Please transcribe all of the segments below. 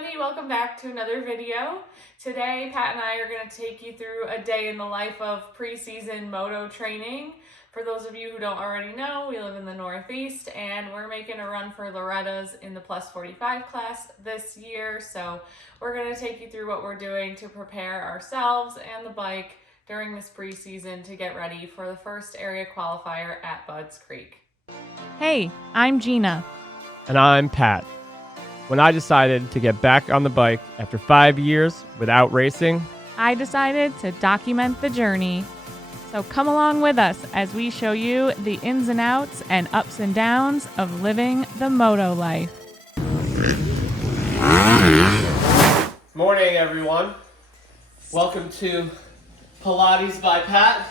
everybody, welcome back to another video. Today Pat and I are going to take you through a day in the life of preseason moto training. For those of you who don't already know, we live in the Northeast and we're making a run for Loretta's in the plus 45 class this year. So we're going to take you through what we're doing to prepare ourselves and the bike during this preseason to get ready for the first area qualifier at Budds Creek. Hey, I'm Gina. And I'm Pat. When I decided to get back on the bike after 5 years without racing, I decided to document the journey. So come along with us as we show you the ins and outs and ups and downs of living the moto life. Morning, everyone. Welcome to Pilates by Pat.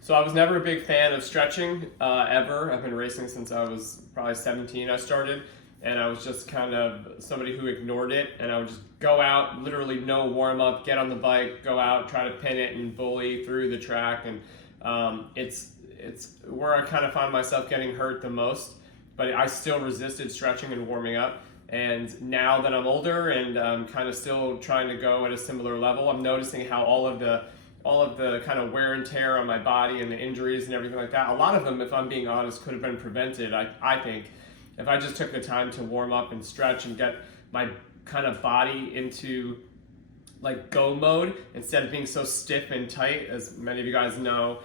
So I was never a big fan of stretching, ever. I've been racing since I was probably 17 I started, and I was just kind of somebody who ignored it, and I would just go out, literally no warm-up, get on the bike, go out, try to pin it and bully through the track, and it's where I kind of find myself getting hurt the most, but I still resisted stretching and warming up. And now that I'm older and kind of still trying to go at a similar level, I'm noticing how all of the kind of wear and tear on my body and the injuries and everything like that, a lot of them, if I'm being honest, could have been prevented, I think, if I just took the time to warm up and stretch and get my kind of body into like go mode instead of being so stiff and tight. As many of you guys know,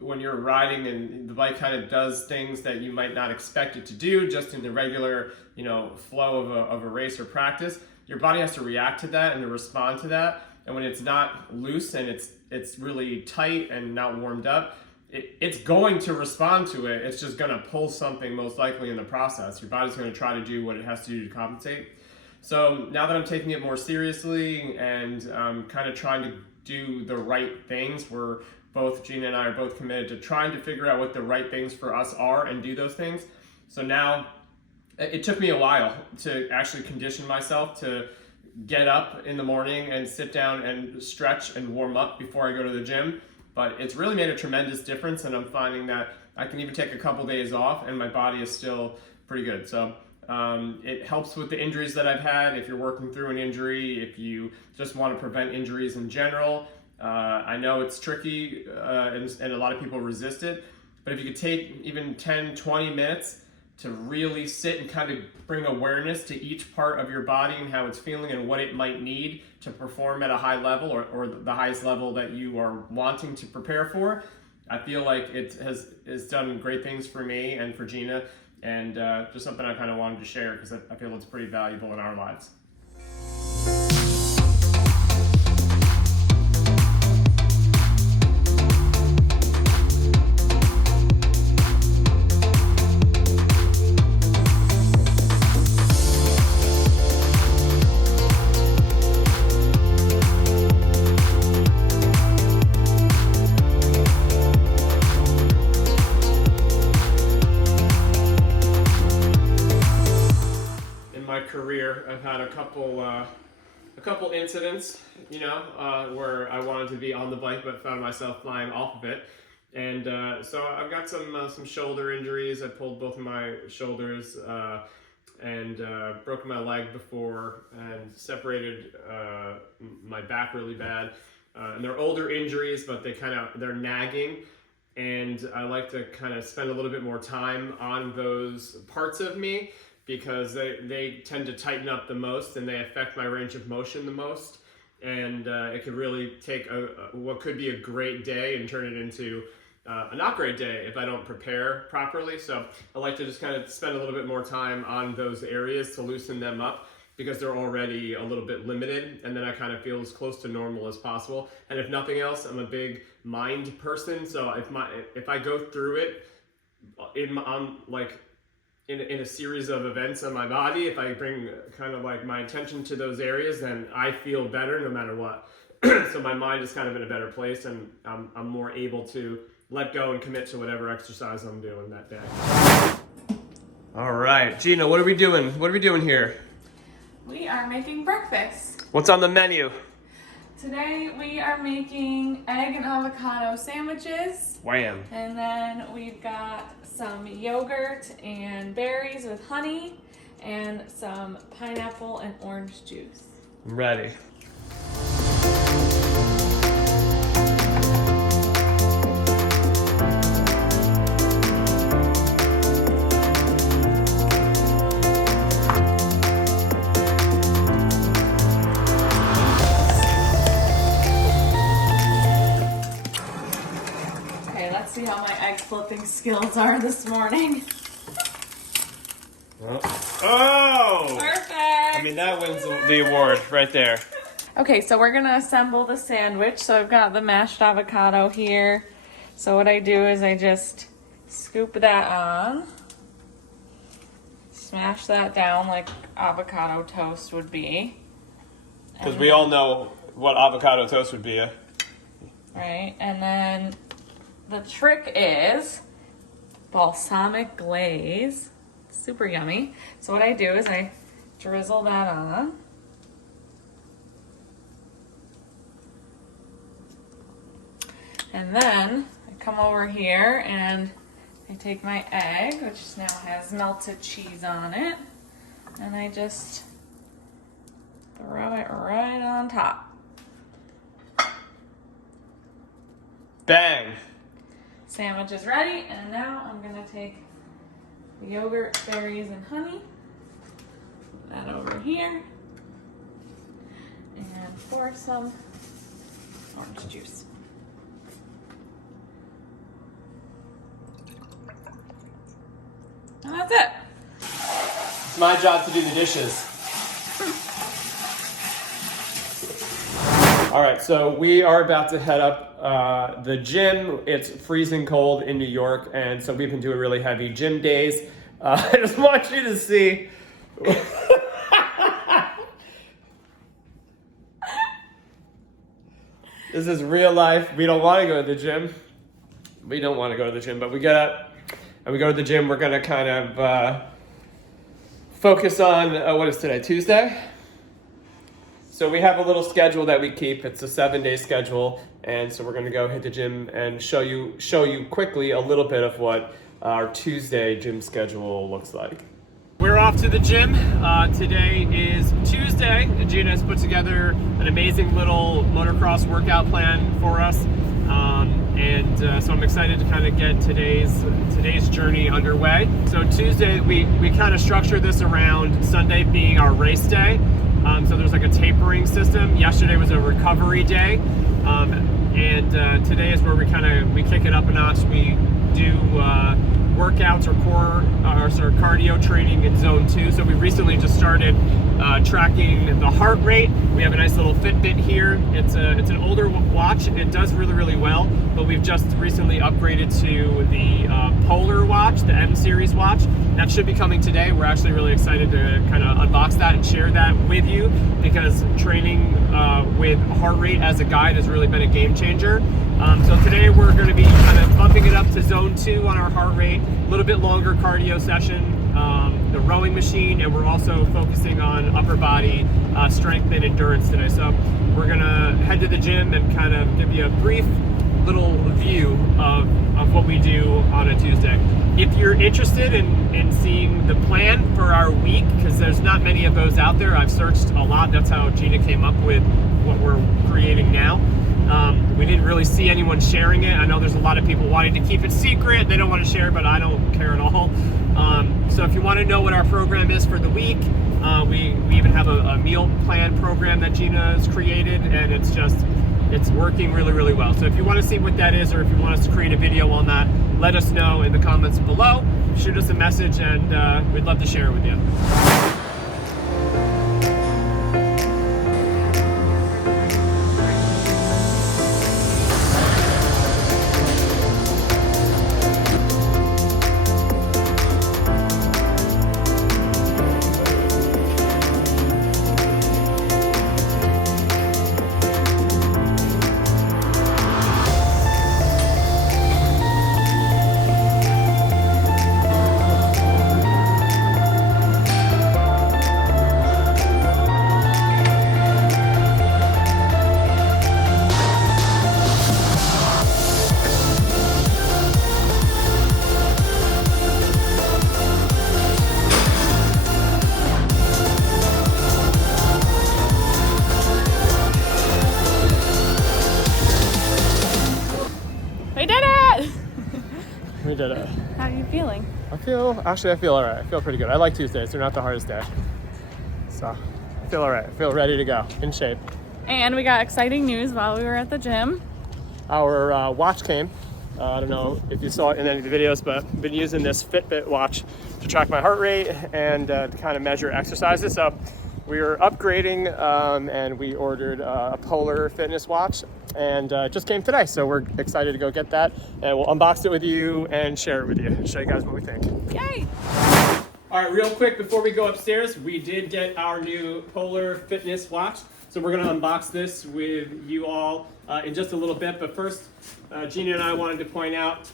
when you're riding and the bike kind of does things that you might not expect it to do just in the regular, flow of a race or practice, your body has to react to that and to respond to that. And when it's not loose and it's really tight and not warmed up, it's going to respond to it. It's just going to pull something most likely in the process. Your body's going to try to do what it has to do to compensate. So now that I'm taking it more seriously and kind of trying to do the right things, Gina and I are both committed to trying to figure out what the right things for us are and do those things. So now it took me a while to actually condition myself to get up in the morning and sit down and stretch and warm up before I go to the gym. But it's really made a tremendous difference, and I'm finding that I can even take a couple days off and my body is still pretty good. So it helps with the injuries that I've had. If you're working through an injury, if you just want to prevent injuries in general, I know it's tricky and a lot of people resist it, but if you could take even 10, 20 minutes to really sit and kind of bring awareness to each part of your body and how it's feeling and what it might need to perform at a high level or the highest level that you are wanting to prepare for, I feel like it has done great things for me and for Gina, and just something I kind of wanted to share because I feel it's pretty valuable in our lives. Career, I've had a couple incidents, where I wanted to be on the bike but found myself flying off of it, and so I've got some shoulder injuries. I pulled both of my shoulders and broken my leg before and separated my back really bad, and they're older injuries, but they're nagging, and I like to kind of spend a little bit more time on those parts of me, because they tend to tighten up the most and they affect my range of motion the most, and it could really take what could be a great day and turn it into a not great day if I don't prepare properly. So I like to just kind of spend a little bit more time on those areas to loosen them up, because they're already a little bit limited, and then I kind of feel as close to normal as possible. And if nothing else, I'm a big mind person, so if I go through it in a series of events on my body, if I bring kind of like my attention to those areas, then I feel better no matter what. So my mind is kind of in a better place, and I'm more able to let go and commit to whatever exercise I'm doing that day. All right, Gina, what are we doing? What are we doing here? We are making breakfast. What's on the menu? Today we are making egg and avocado sandwiches. Wham. And then we've got some yogurt and berries with honey. and some pineapple and orange juice. I'm ready. Okay, let's see how my egg flipping skills are this morning. Oh! Perfect! I mean, that wins the award right there. Okay, so we're gonna assemble the sandwich. So I've got the mashed avocado here. So what I do is I just scoop that on, smash that down like avocado toast would be. Because we all know what avocado toast would be. Right, and then the trick is balsamic glaze. Super yummy. So what I do is I drizzle that on. And then I come over here and I take my egg, which now has melted cheese on it, and I just throw it right on top. Bang! Sandwich is ready, and now I'm gonna take the yogurt, berries, and honey, put that over here, and pour some orange juice. And that's it. It's my job to do the dishes. All right, so we are about to head up the gym. It's freezing cold in New York, and so we've been doing really heavy gym days. I just want you to see. This is real life. We don't want to go to the gym. We don't want to go to the gym, but we get up and we go to the gym. We're going to kind of focus on, what is today, Tuesday? So we have a little schedule that we keep. It's a 7-day schedule, and so we're going to go hit the gym and show you quickly a little bit of what our Tuesday gym schedule looks like. We're off to the gym. Today is Tuesday. Gina has put together an amazing little motocross workout plan for us, so I'm excited to kind of get today's journey underway. So Tuesday, we kind of structure this around Sunday being our race day. So there's like a tapering system. Yesterday was a recovery day, and today is where we kick it up a notch. We do workouts or cardio training in zone 2. So we recently just started tracking the heart rate. We have a nice little Fitbit here. It's an older watch. It does really, really well, but we've just recently upgraded to the Polar watch, the M series watch. That should be coming today. We're actually really excited to kind of unbox that and share that with you, because training with heart rate as a guide has really been a game changer. So today we're going to be kind of bumping it up to zone 2 on our heart rate, a little bit longer cardio session, the rowing machine, and we're also focusing on upper body strength and endurance today. So we're going to head to the gym and kind of give you a brief little view of what we do on a Tuesday. If you're interested in seeing the plan for our week, because there's not many of those out there, I've searched a lot. That's how Gina came up with what we're creating now. We didn't really see anyone sharing it. I know there's a lot of people wanting to keep it secret. They don't want to share, but I don't care at all. So if you want to know what our program is for the week, we even have a meal plan program that Gina has created, and it's working really, really well. So if you want to see what that is, or if you want us to create a video on that, let us know in the comments below. Shoot us a message, and we'd love to share it with you. did it. How are you feeling? I feel all right. I feel pretty good. I like Tuesdays. They're not the hardest day. So I feel all right. I feel ready to go, in shape. And we got exciting news while we were at the gym. Our watch came. I don't know if you saw it in any of the videos, but I've been using this Fitbit watch to track my heart rate and to kind of measure exercises. So we are upgrading and we ordered a Polar fitness watch, and it just came today. So we're excited to go get that, and we'll unbox it with you and share it with you. Show you guys what we think. Yay! All right, real quick before we go upstairs, we did get our new Polar fitness watch. So we're gonna unbox this with you all in just a little bit. But first, Gina and I wanted to point out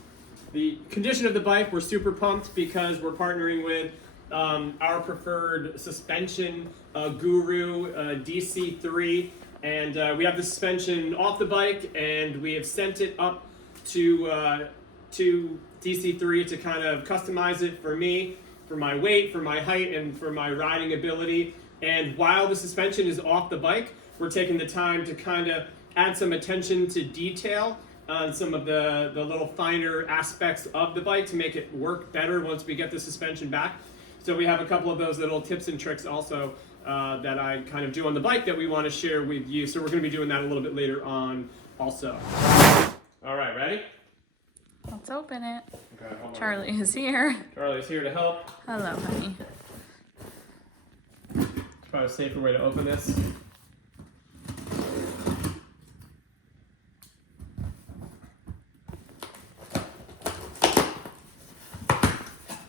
the condition of the bike. We're super pumped because we're partnering with our preferred suspension guru, DC3. And we have the suspension off the bike, and we have sent it up to DC3 to kind of customize it for me, for my weight, for my height, and for my riding ability. And while the suspension is off the bike, we're taking the time to kind of add some attention to detail on some of the little finer aspects of the bike to make it work better once we get the suspension back. So we have a couple of those little tips and tricks also that I kind of do on the bike that we want to share with you. So we're going to be doing that a little bit later on also. All right, ready? Let's open it. Okay, hold on. Charlie is here. Charlie's here to help. Hello, honey. Probably a safer way to open this.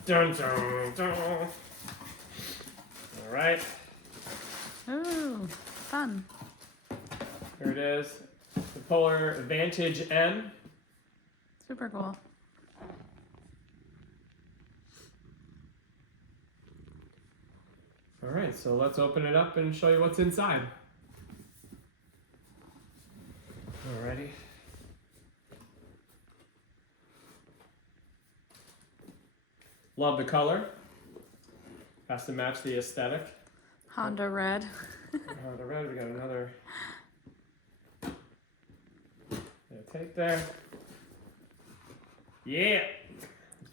Dun, dun, dun. All right. Ooh, fun. Here it is. The Polar Vantage M. Super cool. All right, so let's open it up and show you what's inside. Alrighty. Love the color. Has to match the aesthetic. Honda red. The red, we got another tape there. Yeah!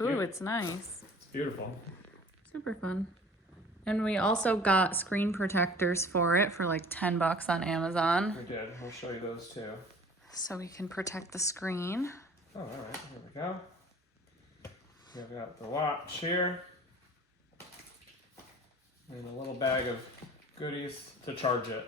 Ooh, it's nice. It's beautiful. Super fun. And we also got screen protectors for it for like $10 on Amazon. We did. I'll show you those too. So we can protect the screen. Oh, all right. Here we go. We've got the watch here. And a little bag of goodies to charge it.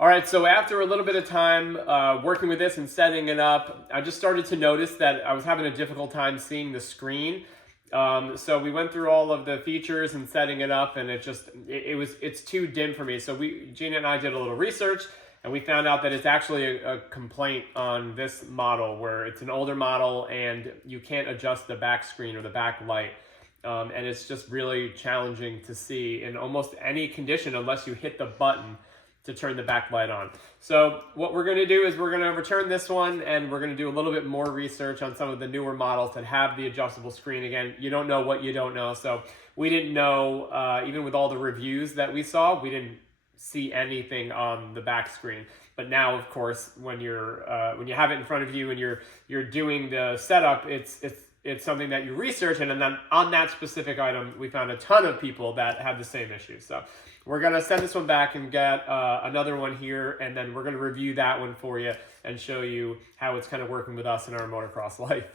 All right, so after a little bit of time working with this and setting it up, I just started to notice that I was having a difficult time seeing the screen. So we went through all of the features and setting it up, and it's too dim for me. So Gina and I did a little research, and we found out that it's actually a complaint on this model, where it's an older model and you can't adjust the back screen or the back light. And it's just really challenging to see in almost any condition unless you hit the button to turn the back light on. So what we're gonna do is we're gonna return this one, and we're gonna do a little bit more research on some of the newer models that have the adjustable screen. Again, you don't know what you don't know. So we didn't know, even with all the reviews that we saw, we didn't see anything on the back screen. But now, of course, when you have it in front of you and you're doing the setup, it's something that you research, and then on that specific item, we found a ton of people that have the same issue. So we're gonna send this one back and get another one here, and then we're gonna review that one for you and show you how it's kind of working with us in our motocross life.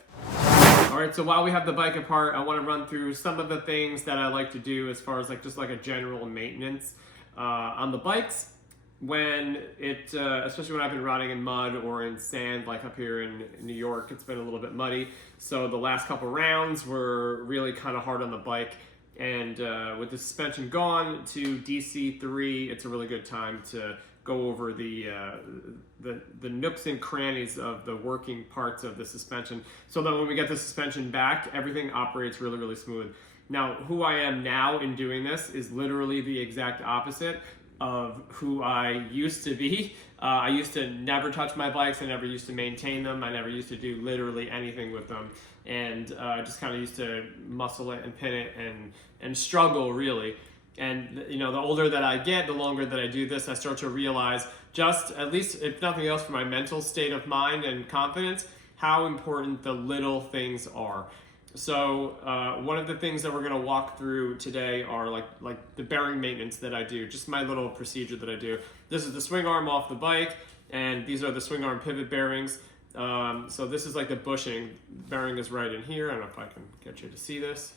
All right, so while we have the bike apart, I wanna run through some of the things that I like to do as far as just like a general maintenance on the bikes. When especially when I've been riding in mud or in sand, like up here in New York, it's been a little bit muddy. So the last couple rounds were really kind of hard on the bike. And with the suspension gone to DC3, it's a really good time to go over the nooks and crannies of the working parts of the suspension, so that when we get the suspension back, everything operates really, really smooth. Now, who I am now in doing this is literally the exact opposite of who I used to be. I used to never touch my bikes. I never used to maintain them. I never used to do literally anything with them. And I just kind of used to muscle it and pin it and struggle really. And the older that I get, the longer that I do this, I start to realize, just at least if nothing else for my mental state of mind and confidence, how important the little things are. So one of the things that we're going to walk through today are like the bearing maintenance that I do, just my little procedure that I do. This is the swing arm off the bike, and these are the swing arm pivot bearings. So this is like the bushing. Bearing is right in here. I don't know if I can get you to see this.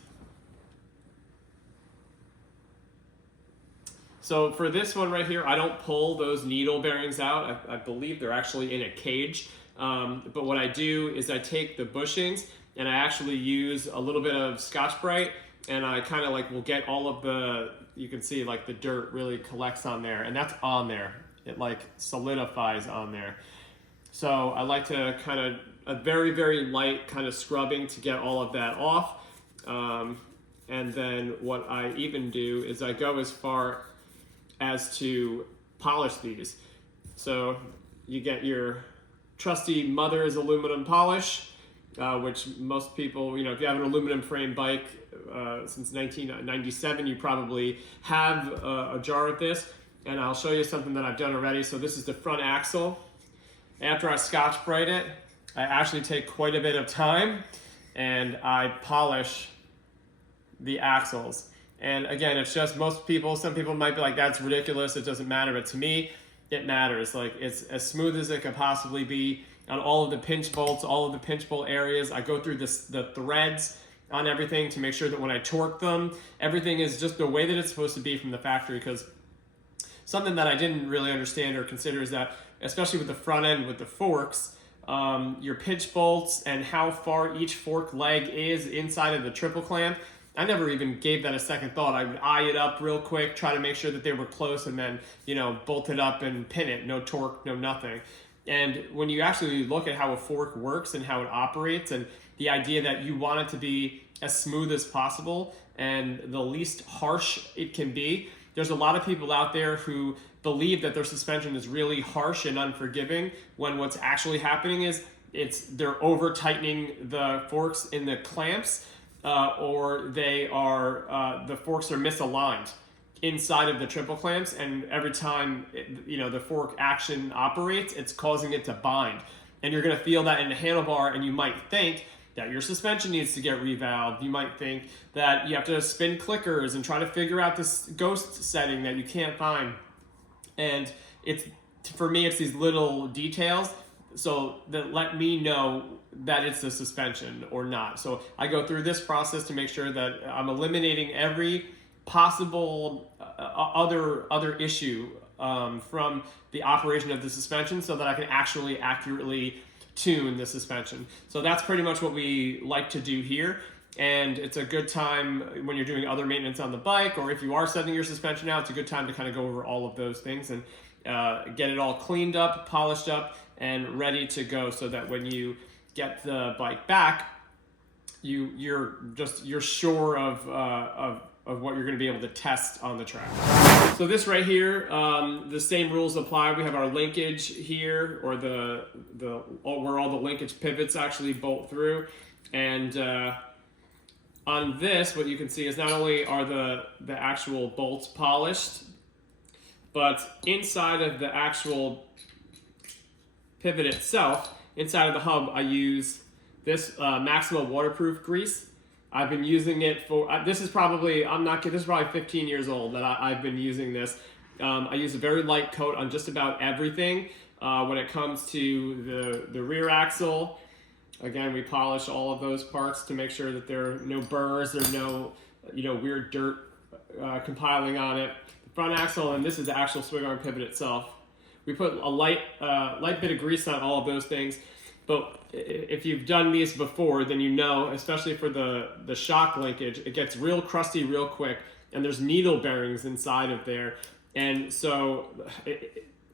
So for this one right here, I don't pull those needle bearings out. I believe they're actually in a cage. But what I do is I take the bushings and I actually use a little bit of Scotch-Brite, and I kind of will get all of the, you can see the dirt really collects on there, and that's on there. It solidifies on there. So I like to kind of, a very, very light kind of scrubbing to get all of that off. And then what I even do is I go as far as to polish these. So you get your trusty Mother's aluminum polish, which most people, if you have an aluminum frame bike since 1997, you probably have a jar of this. And I'll show you something that I've done already. So this is the front axle. After I Scotch-Brite it, I actually take quite a bit of time and I polish the axles. And again, it's just some people might be like, that's ridiculous, it doesn't matter. But to me, it matters. It's as smooth as it could possibly be on all of the pinch bolts, all of the pinch bolt areas. I go through the threads on everything to make sure that when I torque them, everything is just the way that it's supposed to be from the factory. Because something that I didn't really understand or consider is that, especially with the front end, with the forks, your pinch bolts and how far each fork leg is inside of the triple clamp, I never even gave that a second thought. I would eye it up real quick, try to make sure that they were close, and then, bolt it up and pin it. No torque, no nothing. And when you actually look at how a fork works and how it operates, and the idea that you want it to be as smooth as possible and the least harsh it can be, there's a lot of people out there who believe that their suspension is really harsh and unforgiving, when what's actually happening is they're over tightening the forks in the clamps, or they are the forks are misaligned inside of the triple clamps, and every time the fork action operates, it's causing it to bind, and you're going to feel that in the handlebar, and you might think that your suspension needs to get revalved. You might think that you have to spin clickers and try to figure out this ghost setting that you can't find. And for me, it's these little details so that let me know that it's the suspension or not. So I go through this process to make sure that I'm eliminating every possible other issue from the operation of the suspension, so that I can actually accurately tune the suspension. So that's pretty much what we like to do here. And it's a good time when you're doing other maintenance on the bike, or if you are setting your suspension out, it's a good time to kind of go over all of those things and get it all cleaned up, polished up, and ready to go, so that when you get the bike back, you're sure of what you're going to be able to test on the track. So this right here, the same rules apply. We have our linkage here, or where all the linkage pivots actually bolt through. And on this, what you can see is not only are the actual bolts polished, but inside of the actual pivot itself, inside of the hub, I use this Maxima waterproof grease. I've been using it for, this is probably 15 years old that I've been using this. I use a very light coat on just about everything. When it comes to the rear axle, again, we polish all of those parts to make sure that there are no burrs, there's no weird dirt compiling on it. The front axle, and this is the actual swing arm pivot itself. We put a light bit of grease on all of those things. But if you've done these before, then you know, especially for the shock linkage, it gets real crusty real quick, and there's needle bearings inside of there. And so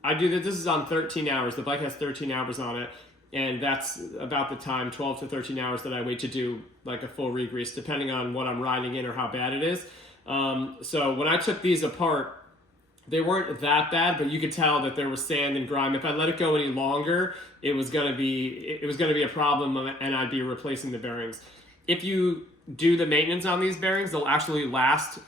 I do that. This is on 13 hours. The bike has 13 hours on it, and that's about the time, 12 to 13 hours, that I wait to do like a full re-grease, depending on what I'm riding in or how bad it is. So when I took these apart, they weren't that bad, but you could tell that there was sand and grime. If I let it go any longer, it was gonna be a problem, and I'd be replacing the bearings. If you do the maintenance on these bearings, they'll actually last.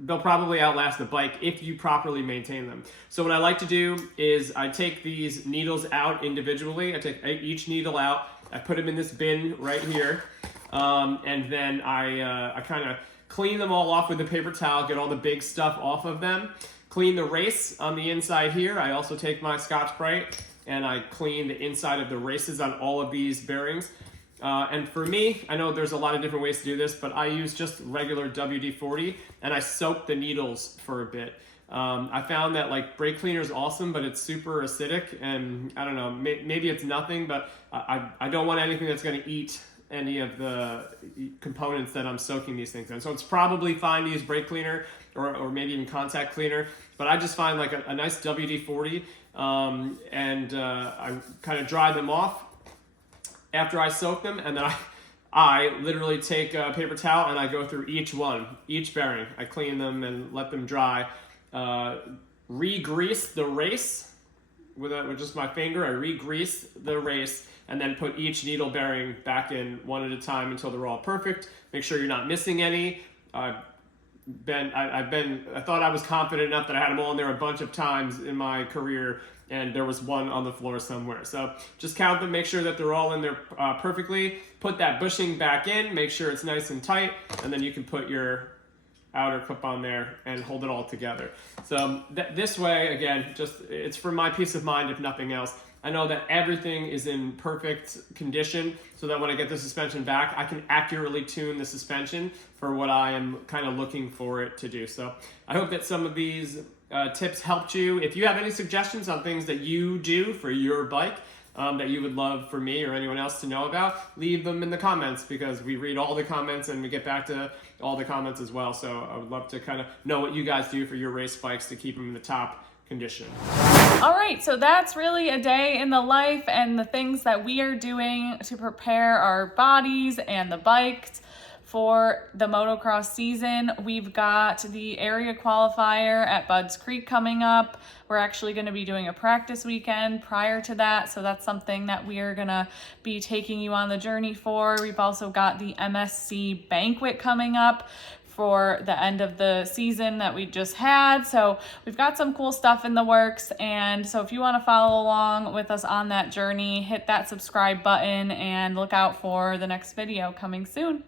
They'll probably outlast the bike if you properly maintain them. So what I like to do is I take these needles out individually. I take each needle out, I put them in this bin right here, and then I kind of clean them all off with a paper towel, get all the big stuff off of them, clean the race on the inside here. I also take my Scotch-Brite and I clean the inside of the races on all of these bearings. And for me, I know there's a lot of different ways to do this, but I use just regular WD-40 and I soak the needles for a bit. I found that like brake cleaner is awesome, but it's super acidic, and I don't know, maybe it's nothing, but I don't want anything that's going to eat any of the components that I'm soaking these things in. So it's probably fine to use brake cleaner or maybe even contact cleaner, but I just find like a nice WD-40 and I kind of dry them off after I soak them, and then I literally take a paper towel and I go through each bearing. I clean them and let them dry. Re-grease the race with just my finger. I re-grease the race and then put each needle bearing back in one at a time until they're all perfect. Make sure you're not missing any. I thought I was confident enough that I had them all in there a bunch of times in my career, and there was one on the floor somewhere. So just count them, make sure that they're all in there perfectly. Put that bushing back in, make sure it's nice and tight, and then you can put your outer clip on there and hold it all together. So this way, again, just it's for my peace of mind if nothing else. I know that everything is in perfect condition so that when I get the suspension back, I can accurately tune the suspension for what I am kind of looking for it to do. So I hope that some of these tips helped you. If you have any suggestions on things that you do for your bike that you would love for me or anyone else to know about, leave them in the comments, because we read all the comments and we get back to all the comments as well. So I would love to kind of know what you guys do for your race bikes to keep them in the top condition. All right, so that's really a day in the life and the things that we are doing to prepare our bodies and the bikes for the motocross season. We've got the area qualifier at Budds Creek coming up. We're actually going to be doing a practice weekend prior to that, so that's something that we are going to be taking you on the journey for. We've also got the MSC banquet coming up for the end of the season that we just had. So we've got some cool stuff in the works. And so if you want to follow along with us on that journey, hit that subscribe button and look out for the next video coming soon.